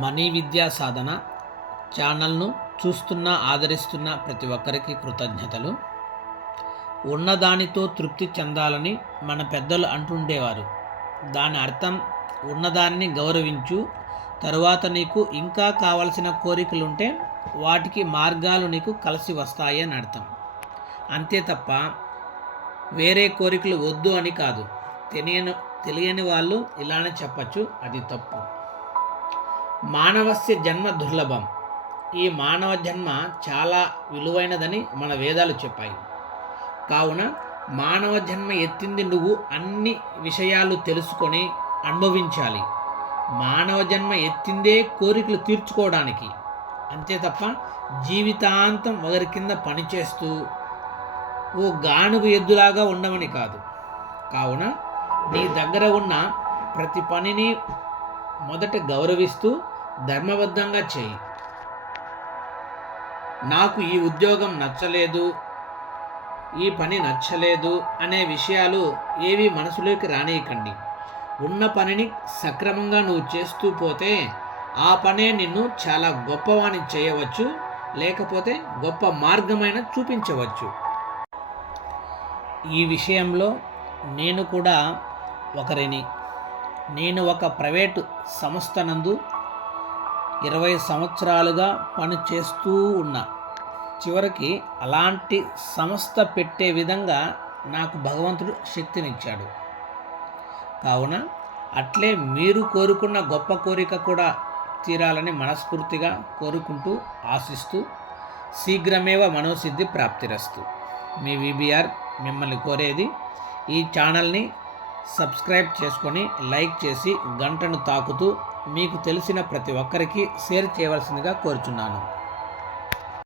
Money విద్యా సాధన ఛానల్ను చూస్తున్న ఆదరిస్తున్న ప్రతి ఒక్కరికి కృతజ్ఞతలు. ఉన్నదానితో తృప్తి చెందాలని మన పెద్దలు అంటుండేవారు. దాని అర్థం ఉన్నదాన్ని గౌరవించు, తరువాత నీకు ఇంకా కావలసిన కోరికలుంటే వాటికి మార్గాలు నీకు కలిసి వస్తాయి అని అర్థం. అంతే తప్ప వేరే కోరికలు వద్దు అని కాదు. తెలియని వాళ్ళు ఇలానే చెప్పచ్చు, అది తప్పు. మానవస్య జన్మ దుర్లభం. ఈ మానవ జన్మ చాలా విలువైనదని మన వేదాలు చెప్పాయి. కావున మానవ జన్మ ఎత్తింది నువ్వు అన్ని విషయాలు తెలుసుకొని అనుభవించాలి. మానవ జన్మ ఎత్తిందే కోరికలు తీర్చుకోవడానికి, అంతే తప్ప జీవితాంతం ఒకరి కింద పనిచేస్తూ ఓ గానుగు ఎద్దులాగా ఉండమని కాదు. కావున నీ దగ్గర ఉన్న ప్రతి పనిని మొదట గౌరవిస్తూ ధర్మబద్ధంగా చేయి. నాకు ఈ ఉద్యోగం నచ్చలేదు, ఈ పని నచ్చలేదు అనే విషయాలు ఏవి మనసులోకి రానియకండి. ఉన్న పనిని సక్రమంగా నువ్వు చేస్తూ పోతే ఆ పనే నిన్ను చాలా గొప్పవాణి చేయవచ్చు, లేకపోతే గొప్ప మార్గమైన చూపించవచ్చు. ఈ విషయంలో నేను కూడా ఒకరిని. నేను ఒక ప్రైవేటు సంస్థ నందు 20 సంవత్సరాలుగా పని చేస్తూ ఉన్నా. చివరికి అలాంటి సంస్థ పెట్టే విధంగా నాకు భగవంతుడు శక్తినిచ్చాడు. కావున అట్లే మీరు కోరుకున్న గొప్ప కోరిక కూడా తీరాలని మనస్ఫూర్తిగా కోరుకుంటూ ఆశిస్తూ శీఘ్రమేవ మనోసిద్ధి ప్రాప్తిరస్తు. మీ విబిఆర్ మిమ్మల్ని కోరేది ఈ ఛానల్ని సబ్స్క్రైబ్ చేసుకొని లైక్ చేసి గంటను తాకుతూ మీకు తెలిసిన ప్రతి ఒక్కరికి షేర్ చేయవలసిందిగా కోరుచున్నాను.